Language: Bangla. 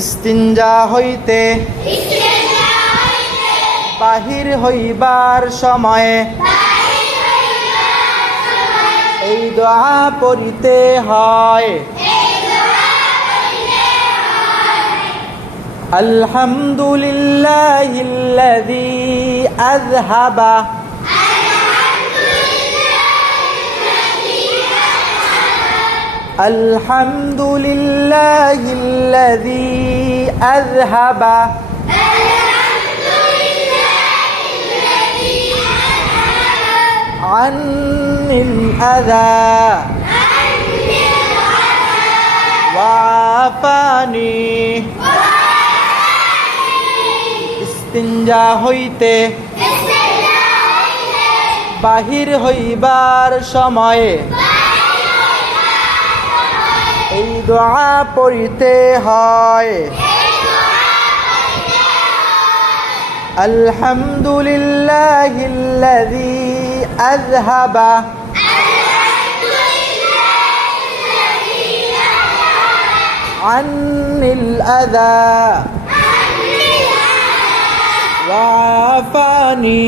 ইস্তিনজা হইতে বাহির হইবার সময়ে এই দোয়া পড়িতে হয়। আলহামদুলিল্লাহিল্লাযী আযহাবা আলহামদুলিল্লাহিল্লাযী আযহাবা আনিল আযা ওয়া আফানি। ইস্তিনজা হইতে বাহির হইবার সময়ে এই দোয়া পড়িতে হয়। আলহামদুলিল্লাহিল্লাযী আযহাবা আনিল আযা ওয়া আফানি।